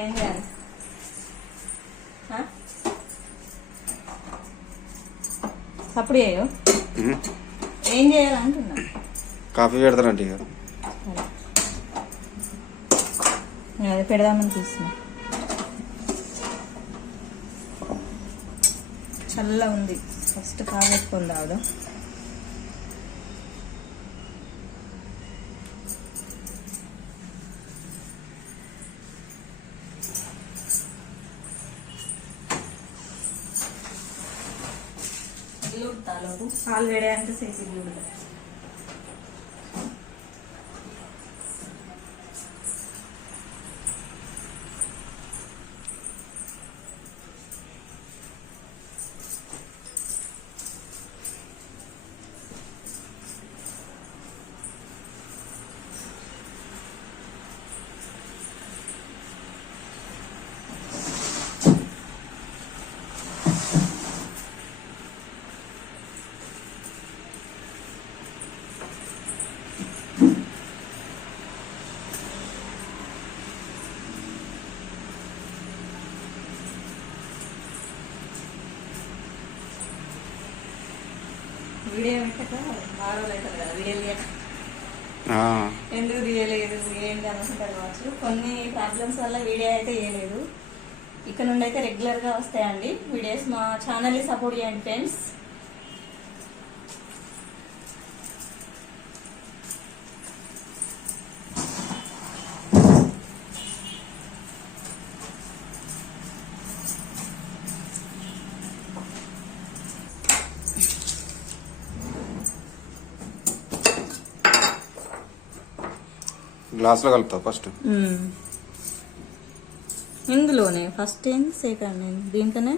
ఏం చేయాలి? అప్పుడు చేయో ఉమ్. ఏం చేయాలంటున్నా? కాఫీ పెడతారంట ఇక నేను అది పెడదామని తీస్తున్నా చల్ల ఉంది ఫస్ట్ కాగెట్టుకొని తాగుదాం. ఇల్లు ఉడతాలోపు పాలు సేపు ఇల్లు ఉడతాయి వీడియో పెట్టక బాగా రోజులు అవుతుంది కదా వీడియో తీయక ఆ, ఎందుకు తీయలేదు ఏంటి అనుకుంటారు కావచ్చు కొన్ని ప్రాబ్లమ్స్ వల్ల వీడియో అయితే వేయలేదు ఇక్కడ నుండి అయితే రెగ్యులర్గా వస్తాయండి. వీడియోస్ మా ఛానల్ని సపోర్ట్ చేయండి ఫ్రెండ్స్ గ్లాస్లో కలుపుతావు ఫస్ట్ ఇందులోనే ఫస్ట్ ఏంది సెకండ్ ఏంది దీంట్లోనే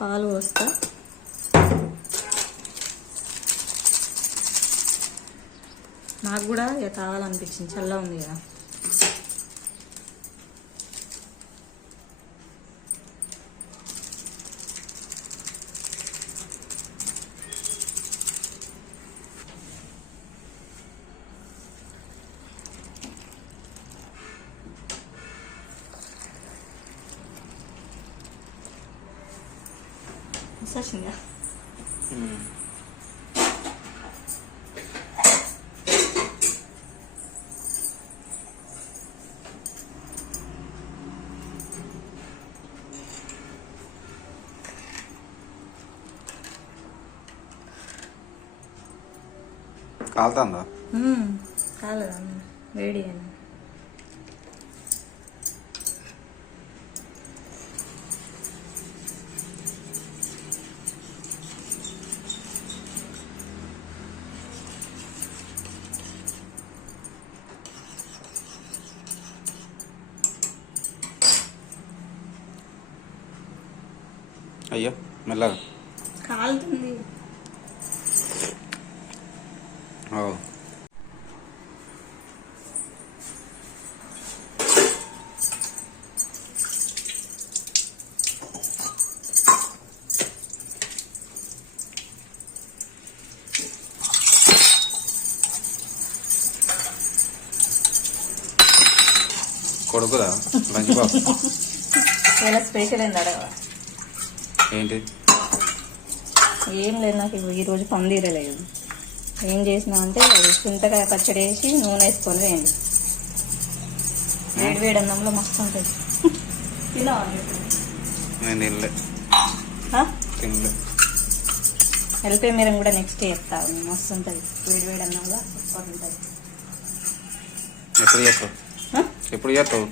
పాలు పోస్తా. నాకు కూడా ఇక తాగాలనిపించింది చల్లగా ఉంది కదా. వచ్చిందా కాలుతుందా? కాలేదా. వేడి అని అయ్యో మెల్లగా కాలుతుంది. కొడుకుదా బాక్స్. ఇలా స్పెషల్ ఏంటి? ఏం లేదు నాకు ఈరోజు పందిరలేదు ఏం చేసినా అంటే చింతకాయ పచ్చడి వేసి నూనె వేసుకొని వేయండి వేడి వేడి అన్నంలో మస్తు ఉంటుంది. తినలే. వెళ్ళిపోయి మీరు కూడా నెక్స్ట్ చెప్తా మస్తు ఉంటుంది. వేడి వేడి అన్నంలో సూపర్ ఉంటుంది. ఎప్పుడు చేస్తావు? ఎప్పుడు చేస్తావు?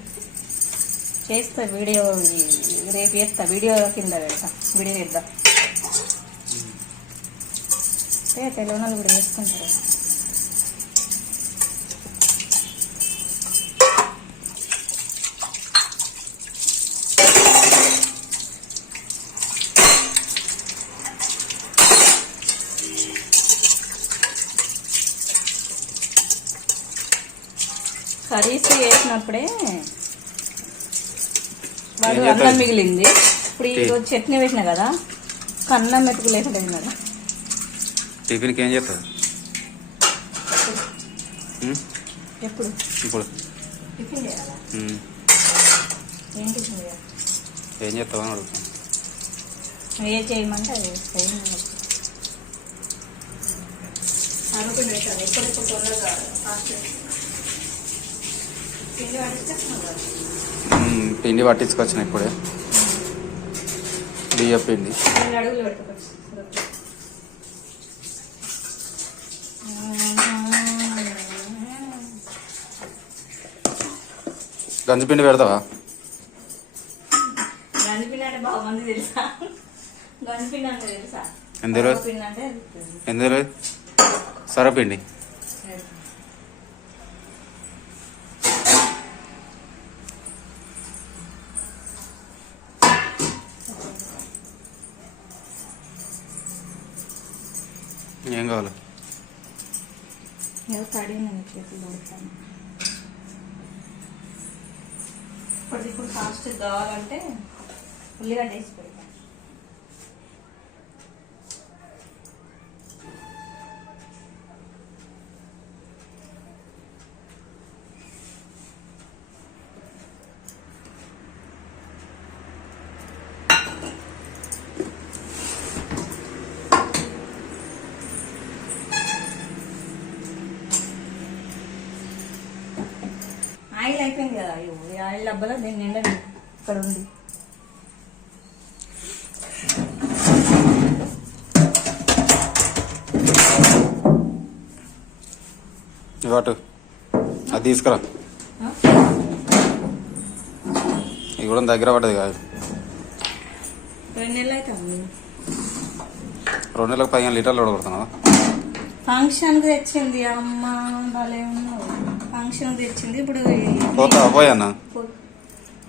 చేస్తా వీడియో రేపు చేస్తా. వీడియో కింద పెడతా. వీడియో చేద్దాం తెలియని వాళ్ళు కూడా చేసుకుంటారు కర్రీస్ వేసినప్పుడే వాడు? అన్నం మిగిలింది ఇప్పుడు. ఈరోజు చట్నీ వేసిన కదా కన్నం మెతుకు లేకుండా తిన్నాడు టిఫిన్కి ఏం చేస్తావు? ఎప్పుడు? ఇప్పుడు. ఏం చేస్తావు అని అడుగుతాను ఏ చేయమంటే అది పిండి పట్టించుకొచ్చిన ఇప్పుడే. బియ్య పిండి. అడుగులు పెడతావా? గంజిపిండి తెలుసా? ఎందులో? ఎందులో సరపిండి. ఇప్పుడు ఇప్పుడు ఫాస్ట్ కావాలంటే ఉల్లిగడ్డ వేసి పెడతాను ఆయిల్ అయిపోయింది కదా అయ్యో ఈ ఆయిల్ డబ్బాలో దీన్ని నిండా ఇక్కడ ఉంది. ఇవాటు అది తీసుకురా? ఇది కూడా దగ్గర పడ్డది కాదు. రెండు నెలలు అవుతుంది రెండు నెలలకు పదిహేను లీటర్లు కొడుతున్నావా ఫంక్షన్కి తెచ్చింది అమ్మ భలే ఉన్నావు. ఫంక్షన్కి తెచ్చింది ఇప్పుడు పోతావా? పోయన్నా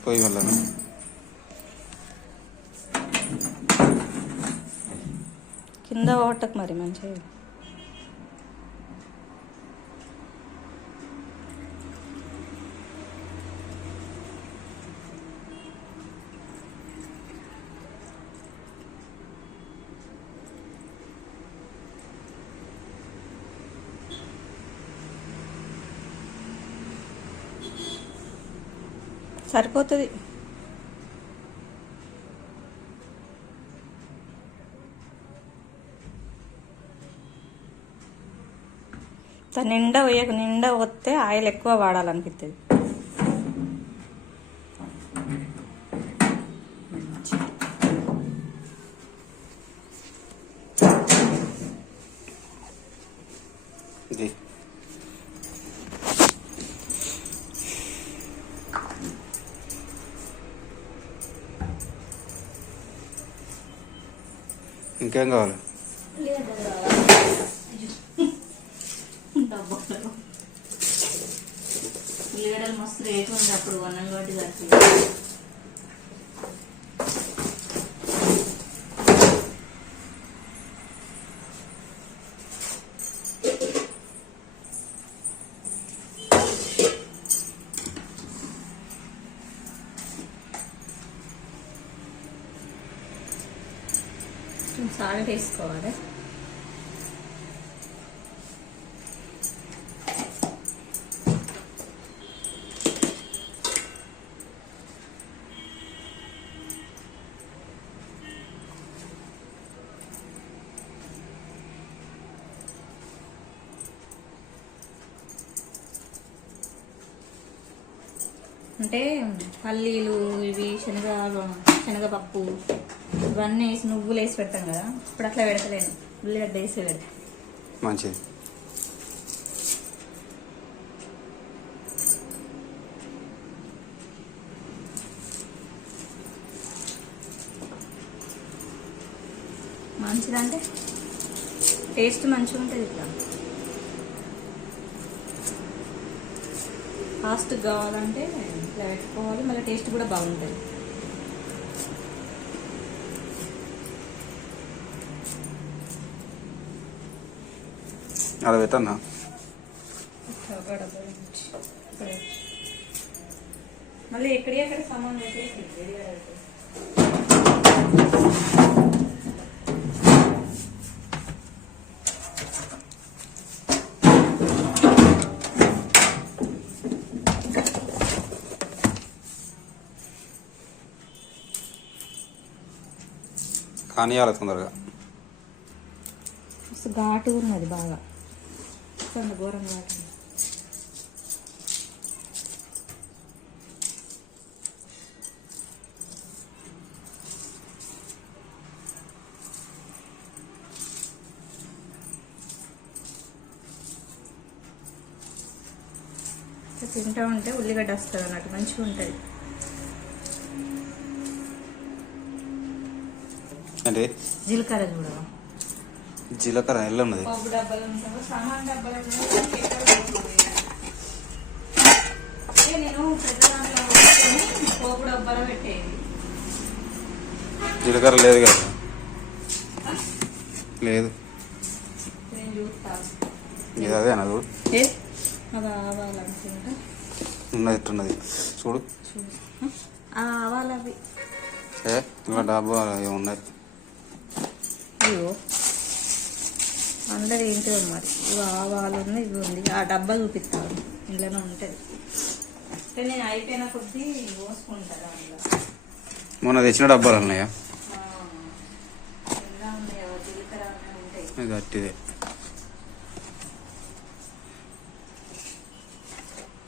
పో- పోయి వెళ్ళాను. కింద ఓటకు మరి మంచిగా. సరిపోతుంది. నిండా పోయక నిండా వస్తే ఆయిల్ ఎక్కువ వాడాలనిపిస్తుంది ఇది ఇంకేం కావాలి? ఉల్లిగడ్డలు మస్తు రేటు ఉంది అప్పుడు వన్నం కాబట్టి సాల్ట్ వేసుకోవాలి. అంటే పల్లీలు ఇవి శనగ శనగపప్పు ఇవన్నీ వేసి నువ్వులు వేసి పెడతాం కదా ఇప్పుడు అట్లా పెడతలేను. ఉల్లిగడ్డ వేసి పెడతా. మంచిది. మంచిదంటే టేస్ట్ మంచిగా ఉంటుంది ఇట్లా. ఫాస్ట్ కావాలంటే ఇట్లా పెట్టుకోవాలి మళ్ళీ టేస్ట్ కూడా బాగుంటుంది. అలా పెట్టన్నా మళ్ళీ ఎక్కడ ఎక్కడ తొందరగా. ఘాటు ఉన్నది బాగా. కొంత ఘోరం ఘాటు ఉంది. ఇట్లా తింటా ఉంటే ఉల్లిగడ్డ వస్తుంది అన్నట్టు మంచిగా ఉంటుంది. జీలకర్ర చూడవా? జీలకర్ర ఎల్ల ఉన్నది. జీలకర్ర లేదు కదా. లేదు. ఇది అదే అది ఆవాలనుకుంటా ఉన్నది ఇట్టున్నది చూడు. చూడు ఏ? ఇంకా డబ్బా ఉన్నాయి ఇవో అందరు ఏంటిదో మరి. ఇవి ఆవాలు ఉన్నాయి ఇవి ఉంది. ఆ డబ్బా చూపిస్తాను. ఇంట్లోనే ఉంటుంది. అంటే నేను అయిపోయిన కొద్దీ పోసుకుంటాను అందులో. మొన్న తెచ్చిన డబ్బాలు ఉన్నాయా? ఇది అట్టిదే.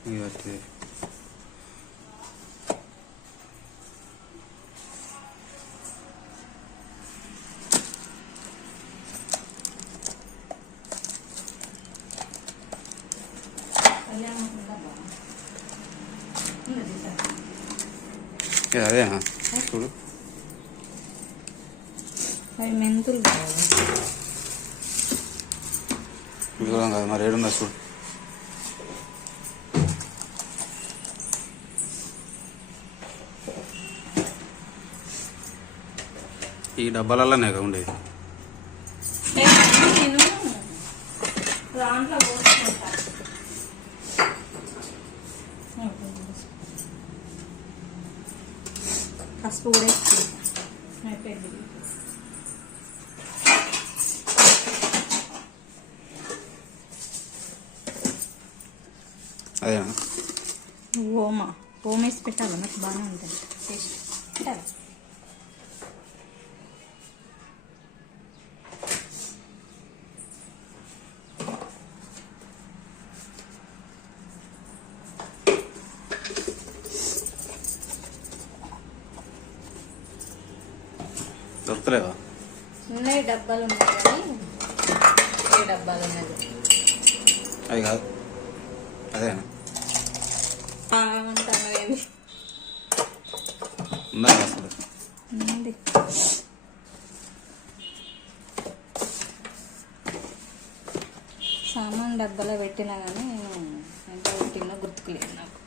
ఇది అట్టిదే కళ్యాణం ఉందా బాగా? ఉన్నది సార్. ఇది అదేనా చూడు అవి మెంతులు కావాలి దూరం కాదు మరి ఏడున్నది చూడు ఈ డబ్బాలలోనే ఉండేది. పసుపు కూడా అయిపోయింది అదేనా? ఓమా ఓమ. వేసి పెట్టాలి నాకు బాగానే ఉంటుంది. టేస్ట్. పెట్టాలి? దొరకలేవా ఉన్నాయి డబ్బాలు ఉన్నాయి కానీ ఏ డబ్బాలు ఉన్నది అవి కాదు. అదేనా? ఉంటాను ఏది? ఉన్నది అసలు ఉంది. సామాన్ డబ్బాలో పెట్టినా కానీ నేను ఎంత పెట్టినా గుర్తుకులేదు నాకు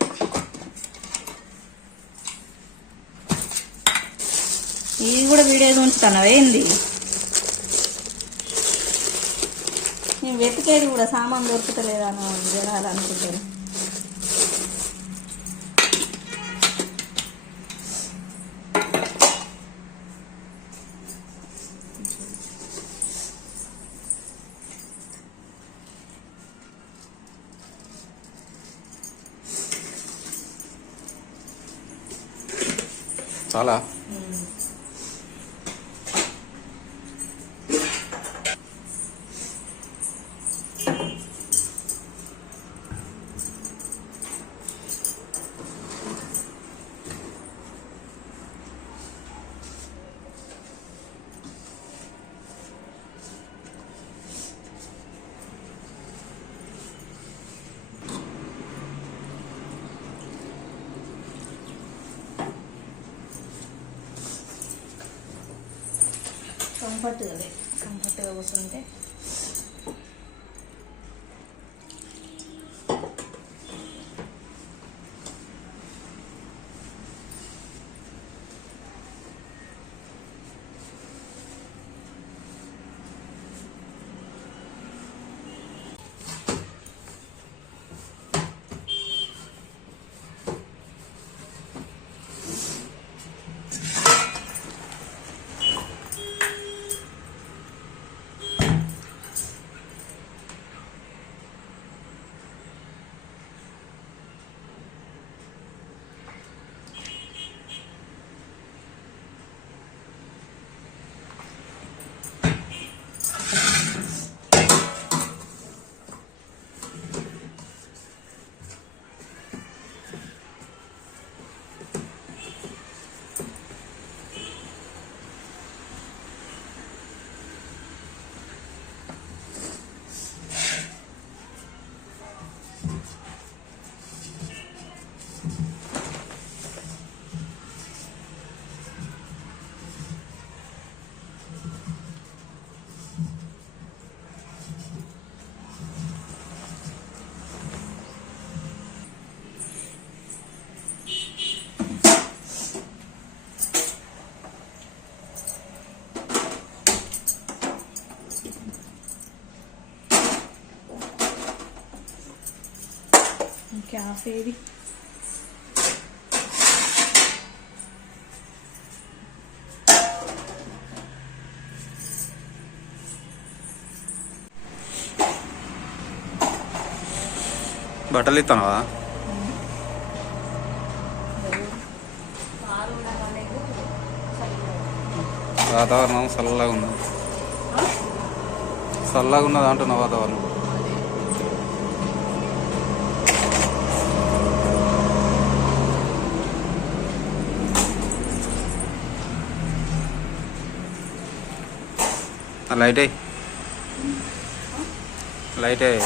ఇది కూడా వీడియో ఉంచుతాను ఏంది నేను వెతికేది కూడా సామాన్ దొరుకుతలేదా జనాలు అనుకుంటారు. కంఫర్ట్ అదే కంఫర్ట్గా కూర్చుంటే ఏది బట్టలు ఇస్తానవా. వాతావరణం చల్లగా ఉన్నది చల్లగా ఉన్నది అంటున్నా వాతావరణం లైట్ అయ్యి లైట్ అయ్యి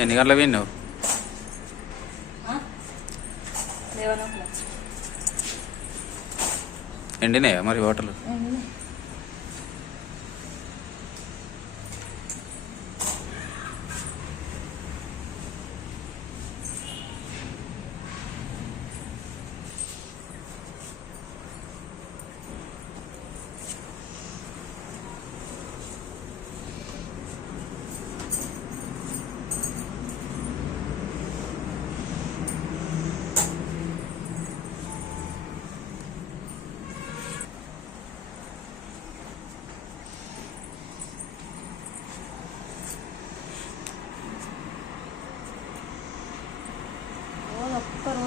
ఎన్ని గంటల విన్నావు ఎండినాయా మరి హోటల్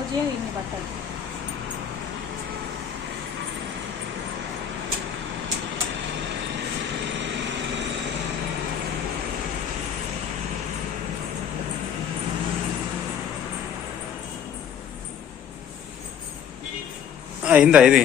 రోజే ఇన్ని బట్టలు అయిందా ఇది?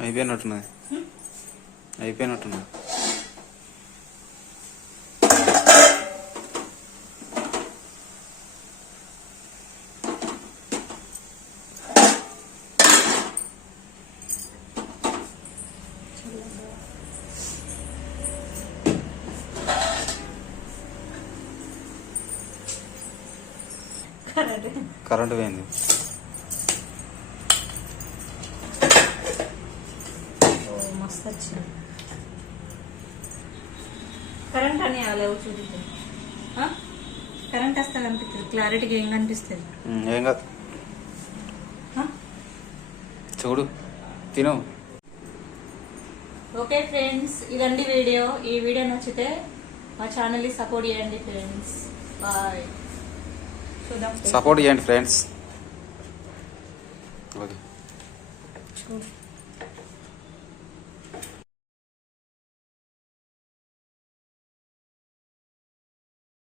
అయిపోయినట్టున్నది. అయిపోయినట్టున్నది. మస్తు వచ్చింది కరెంట్ అని లేవు చూపిస్తుంది కరెంట్ వస్తే కనిపిస్తుంది క్లారిటీగా ఏం కనిపిస్తుంది? ఏం కాదు? చూడు తిను. ఓకే ఫ్రెండ్స్ ఇదండి వీడియో. ఈ వీడియో నచ్చితే మా ఛానల్ని సపోర్ట్ చేయండి ఫ్రెండ్స్. బాయ్. చూద్దాం. సపోర్ట్ చేయండి ఫ్రెండ్స్. ఓకే.